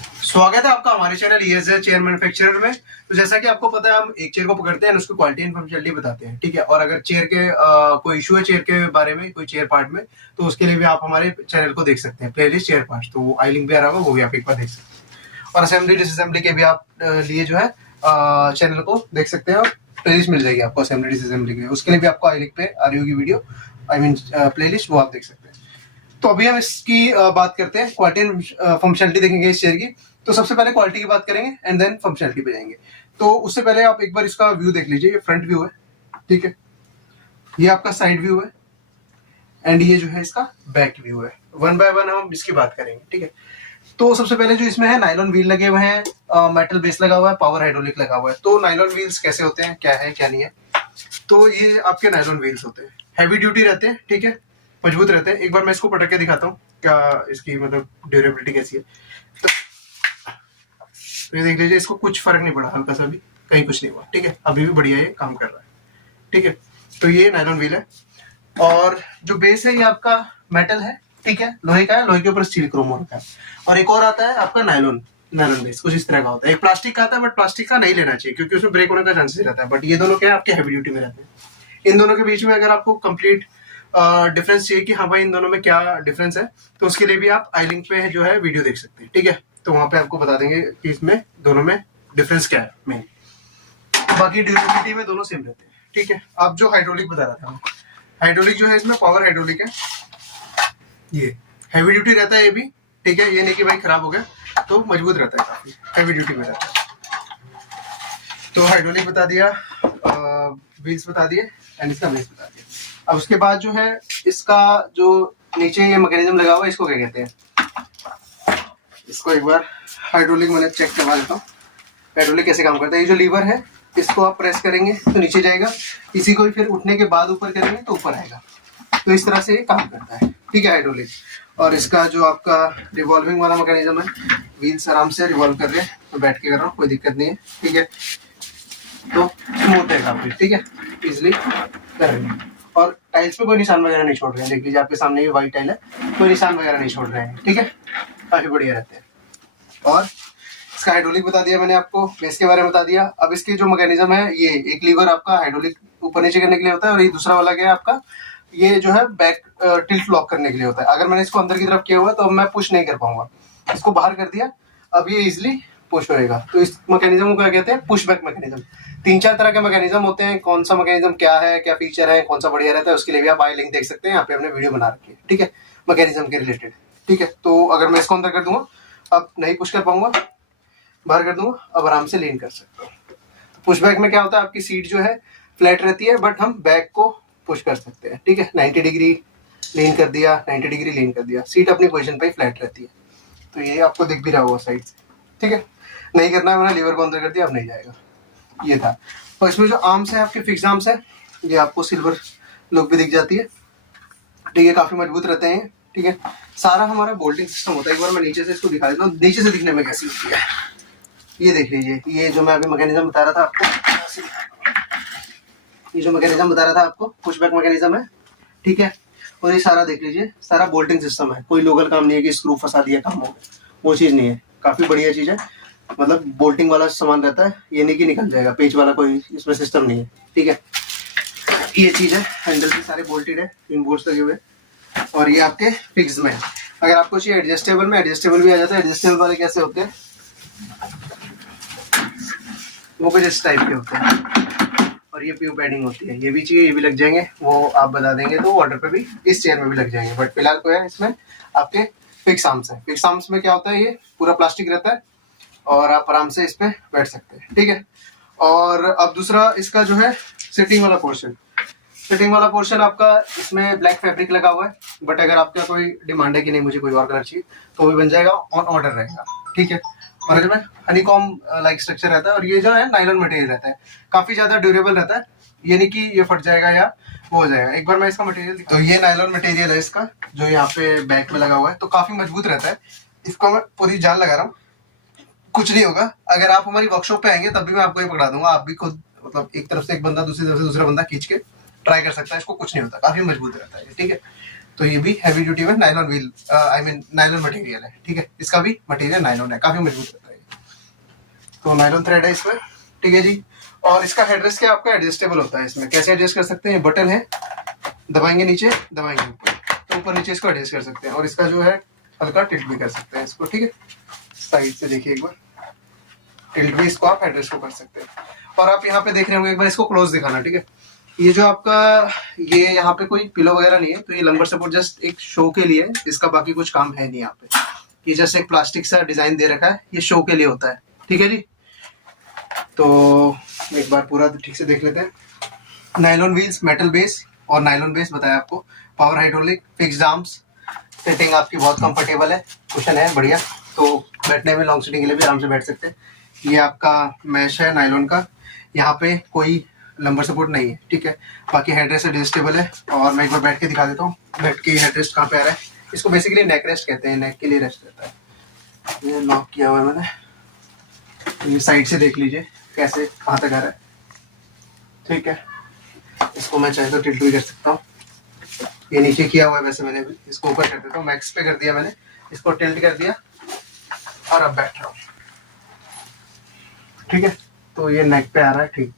स्वागत है आपका हमारे चैनल चेयर मैन्युफैक्चरर में। तो जैसा कि आपको पता है, हम एक चेयर को पकड़ते हैं, उसकी क्वालिटी एंड फंक्शनलिटी बताते हैं, ठीक है। और अगर चेयर के कोई इशू है चेयर के बारे में, कोई चेयर पार्ट में, तो उसके लिए भी आप हमारे चैनल को देख सकते हैं, प्लेलिस्ट चेयर पार्ट। तो वो आई लिंक भी आ रहा होगा, वो भी आप एक बार देख सकते हैं। और असेंबली डिसअसेंबली के भी आप लिए जो है चैनल को देख सकते हैं, और प्लेलिस्ट मिल जाएगी आपको असेंबली डिसअसेंबली के लिए। उसके लिए भी आपको आई लिंक पे आ रही होगी वीडियो, आई मीन प्लेलिस्ट, वो आप देख सकते हैं। तो अभी हम इसकी बात करते हैं, क्वालिटी एंड फंक्शनलिटी देखेंगे इस चेयर की। तो सबसे पहले क्वालिटी की बात करेंगे एंड देन फंक्शनलिटी पे जाएंगे। तो उससे पहले आप एक बार इसका व्यू देख लीजिए। ये फ्रंट व्यू है, ठीक है। ये आपका साइड व्यू है एंड ये जो है इसका बैक व्यू है। वन बाय वन हम इसकी बात करेंगे, ठीक है। तो सबसे पहले जो इसमें है, नायलॉन व्हील लगे हुए हैं, मेटल बेस लगा हुआ है, पावर हाइड्रोलिक लगा हुआ है। तो नायलॉन व्हील्स कैसे होते हैं, क्या है क्या नहीं है। तो ये आपके नायलॉन व्हील्स होते हैं, हैवी ड्यूटी रहते हैं, ठीक है, मजबूत रहते हैं। एक बार मैं इसको पटक के दिखाता हूँ क्या इसकी मतलब ड्यूरेबिलिटी कैसी है। तो ये देख लीजिए, इसको कुछ फर्क नहीं पड़ा, हल्का सा भी कहीं कुछ नहीं हुआ, ठीक है। अभी भी बढ़िया ये काम कर रहा है, ठीक है। तो ये नायलॉन व्हील है। और जो बेस है ये आपका मेटल है, ठीक है, लोहे का है, लोहे के ऊपर स्टील क्रोम हो रखा है। और एक और आता है आपका नायलॉन बेस, कुछ इस तरह का होता है। एक प्लास्टिक का आता है, बट प्लास्टिक का नहीं लेना चाहिए क्योंकि उसमें ब्रेक होने का चांसेस रहता है। बट ये दोनों क्या है, आपके हैवी ड्यूटी में रहते हैं। इन दोनों के बीच में अगर आपको कंप्लीट डिफरेंस चाहिए कि हाँ भाई इन दोनों में क्या डिफरेंस है, तो उसके लिए भी आप आई लिंक पे जो है वीडियो देख सकते हैं, ठीक है। तो वहां पे आपको बता देंगे कि इसमें दोनों में डिफरेंस क्या है मेन। बाकी ड्यूरेबिलिटी में दोनों सेम रहते हैं, ठीक है। आप जो हाइड्रोलिक बता रहा था, हाइड्रोलिक जो है इसमें पावर हाइड्रोलिक है। ये हैवी ड्यूटी रहता है ये भी, ठीक है। ये नहीं कि भाई खराब हो गया, तो मजबूत रहता है, काफी हैवी ड्यूटी में रहता है। तो हाइड्रोलिक बता दिया, व्हील्स बता दिए एंड इसका बेस बता दिया। अब उसके बाद जो है इसका जो नीचे ये मैकेनिज्म लगा हुआ है, इसको क्या कहते हैं। इसको एक बार हाइड्रोलिक मैंने चेक करवा देता हूँ, हाइड्रोलिक कैसे काम करता है। ये जो लीवर है, इसको आप प्रेस करेंगे तो नीचे जाएगा, इसी को फिर उठने के बाद ऊपर करेंगे तो ऊपर आएगा। तो इस तरह से ये काम करता है, ठीक है, हाइड्रोलिक। और इसका जो आपका रिवॉल्विंग वाला मैकेनिज्म है, व्हील्स आराम से रिवॉल्व कर रहे हैं, तो बैठ के कर रहा हूँ, कोई दिक्कत नहीं है, ठीक है। तो स्मूथ है काफी, ठीक है, इजिली कर रहे हैं। और टाइल्स पे कोई निशान वगैरह नहीं छोड़ रहे हैं, देख लीजिए आपके सामने ये व्हाइट टाइल है, कोई निशान वगैरह नहीं छोड़ रहे हैं, ठीक है, काफी बढ़िया रहते हैं। और इसका हाइड्रोलिक बता दिया मैंने आपको, बेस के बारे में बता दिया। अब इसकी जो मैकेनिज्म है, ये एक लीवर आपका हाइड्रोलिक ऊपर नीचे करने के लिए होता है, और ये दूसरा वाला क्या है आपका, ये जो है बैक टिल्ट लॉक करने के लिए होता है। अगर मैंने इसको अंदर की तरफ किया हुआ है तो अब मैं पुश नहीं कर पाऊंगा, इसको बाहर कर दिया, अब ये इजिली पुश होएगा। तो इस मैकेनिज्म को क्या कहते हैं, पुश बैक मैकेनिज्म। 3-4 तरह के मैकेनिज्म होते हैं, कौन सा मैकेनिज्म क्या है, क्या फीचर है, कौन सा बढ़िया रहता है, उसके लिए भी आप आई लिंक देख सकते हैं, यहाँ पे हमने वीडियो बना रखी है, ठीक है, मैकेनिज्म के रिलेटेड, ठीक है। तो अगर मैं इसको अंदर कर दूंगा, अब नहीं पुश कर पाऊंगा, बाहर कर दूंगा, अब आराम से लीन कर सकता हूँ। तो पुश बैक में क्या होता है, आपकी सीट जो है फ्लैट रहती है, बट हम बैक को पुश कर सकते हैं, ठीक है। 90 डिग्री लीन कर दिया, 90 डिग्री लीन कर दिया, सीट अपनी पोजीशन पे ही फ्लैट रहती है। तो ये आपको दिख भी रहा होगा साइड से, ठीक है। नहीं करना है, मैंने लीवर को अंदर कर दिया, अब नहीं जाएगा, ये था। और इसमें जो आर्म्स है आपके, फिक्स आर्म्स है, ये आपको सिल्वर लुक भी दिख जाती है, ठीक है, काफी मजबूत रहते हैं, ठीक है। सारा हमारा बोल्टिंग सिस्टम होता है। एक बार मैं नीचे से इसको दिखा देता हूँ, नीचे से दिखने में कैसी होती है। ये देख लीजिए, ये जो मैं अभी मैकेनिज्म बता रहा था आपको, ये जो मैकेनिज्म बता रहा था आपको, पुशबैक मैकेनिज्म है, ठीक है। और ये सारा देख लीजिए, सारा बोल्टिंग सिस्टम है, कोई लोकल काम नहीं है कि स्क्रू फंसा दिया काम हो गया, वो चीज़ नहीं है, काफ़ी बढ़िया चीज़ है। मतलब बोल्टिंग वाला सामान रहता है, ये नहीं कि निकल जाएगा, पेच वाला कोई इसमें सिस्टम नहीं है, ठीक है। ये चीज़ है, हैंडल भी सारे बोल्टेड है, इन बोल्ट्स लगे हुए। और ये आपके फिक्स में है। अगर आपको चाहिए एडजस्टेबल में, एडजस्टेबल भी आ जाता है। एडजस्टेबल वाले कैसे होते हैं, वो कुछ इस टाइप के होते हैं, और ये प्यू पैडिंग होती है, ये भी चाहिए, ये भी लग जाएंगे, वो आप बता देंगे तो ऑर्डर पे भी इस चेयर में भी लग जाएंगे। बट फिलहाल को है इसमें आपके फिक्स आर्म्स है। फिक्स आर्म्स में क्या होता है, ये पूरा प्लास्टिक रहता है और आप आराम से इस पे बैठ सकते हैं, ठीक है। और अब दूसरा इसका जो है सिटिंग वाला पोर्शन, सिटिंग वाला पोर्शन आपका इसमें ब्लैक फैब्रिक लगा हुआ है। बट अगर आपका कोई डिमांड है कि नहीं मुझे कोई और कलर चाहिए, तो वो भी बन जाएगा, ऑन ऑर्डर रहेगा, ठीक है। और इसमें हनीकॉम लाइक स्ट्रक्चर रहता है, और ये जो है नायलॉन मटेरियल रहता है, काफी ज्यादा ड्यूरेबल रहता है, ये नहीं कि ये फट जाएगा या वो हो जाएगा। एक बार मैं इसका मटेरियल दिखा, तो ये नायलॉन मटेरियल है इसका, जो यहाँ पे बैक में लगा हुआ है, तो काफी मजबूत रहता है। इसको मैं पूरी जान लगा रहा हूँ, कुछ नहीं होगा। अगर आप हमारी वर्कशॉप पे आएंगे तब भी मैं आपको ये पकड़ा दूंगा, आप भी खुद मतलब एक तरफ से एक बंदा, दूसरी तरफ से दूसरा बंदा खींच के ट्राई कर सकता है, इसको कुछ नहीं होता, काफी मजबूत रहता है, ठीक है। तो ये भी हैवी ड्यूटी में nylon wheel, I mean nylon material है, ठीक है। इसका भी मटेरियल नायलॉन है, काफी मजबूत रहता है। तो नायलॉन थ्रेड है इसमें, ठीक है जी। और इसका हेडरेस्ट क्या आपका एडजस्टेबल होता है। इसमें कैसे एडजस्ट कर सकते हैं, बटन है, दबाएंगे नीचे, दबाएंगे ऊपर, तो ऊपर नीचे इसको एडजस्ट कर सकते हैं। और इसका जो है हल्का टिल्ट भी कर सकते हैं इसको, ठीक है। साइड से देखिए एक बार, टिल्ट भी इसको आप एडजस्ट को कर सकते हैं। और आप यहाँ पे देख रहे होंगे, एक बार इसको क्लोज दिखाना, ठीक है। ये जो आपका ये यहाँ पे कोई पिलो वगैरह नहीं है, तो ये लंबर सपोर्ट जस्ट एक शो के लिए है, इसका बाकी कुछ काम है नहीं यहाँ पे। ये जस्ट एक प्लास्टिक सा डिजाइन दे रखा है, ये शो के लिए होता है, ठीक है जी। तो एक बार पूरा ठीक से देख लेते हैं। नायलॉन व्हील्स, मेटल बेस और नायलॉन बेस बताया आपको, power hydraulic, fixed arms, fitting आपकी बहुत कंफर्टेबल है, कुशन है बढ़िया, तो बैठने में लॉन्ग सीटिंग के लिए भी आराम से बैठ सकते हैं। ये आपका मैश है नायलॉन का, यहाँ पे कोई लंबर सपोर्ट नहीं है, ठीक है। बाकी हेडरेस्ट एडजस्टेबल है। और मैं एक बार बैठ के दिखा देता हूँ, बैठ के हेडरेस्ट कहाँ पे आ रहा है। इसको बेसिकली नेक रेस्ट कहते हैं, नेक के लिए रेस्ट रहता है। ये लॉक किया हुआ है मैंने, ये साइड से देख लीजिए कैसे कहाँ तक आ रहा है, ठीक है। इसको मैं चाहे तो टिल्ट भी कर सकता हूँ, ये नीचे किया हुआ है वैसे मैंने भी, इसको ऊपर कर देता हूँ, मैक्स पे कर दिया मैंने, इसको टिल्ट कर दिया और अब बैठ रहा हूँ, ठीक है। तो ये नेक पे आ रहा है, ठीक,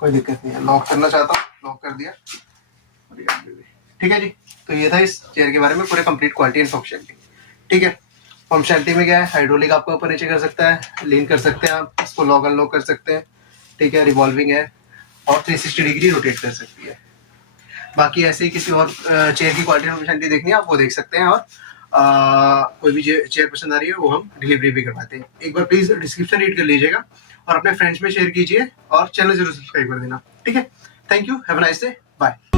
कोई दिक्कत नहीं है। लॉक करना चाहता हूँ, लॉक कर दिया, ठीक है जी। तो ये था इस चेयर के बारे में पूरे कंप्लीट क्वालिटी एंड फंक्शनलिटी, ठीक है। फंक्शनलिटी में क्या है, हाइड्रोलिक आपका ऊपर नीचे कर सकता है, लीन कर सकते हैं आप, इसको लॉक अनलॉक कर सकते हैं, ठीक है। रिवॉल्विंग है और 360 डिग्री रोटेट कर सकती है। बाकी ऐसे ही किसी और चेयर की क्वालिटी फंक्शनलिटी देखनी है आप वो देख सकते हैं। और कोई भी चेयर पसंद आ रही है वो हम डिलीवरी भी करवाते हैं। एक बार प्लीज डिस्क्रिप्शन रीड कर लीजिएगा और अपने फ्रेंड्स में शेयर कीजिए और चैनल जरूर सब्सक्राइब कर देना, ठीक है। Thank you, have a nice day, bye.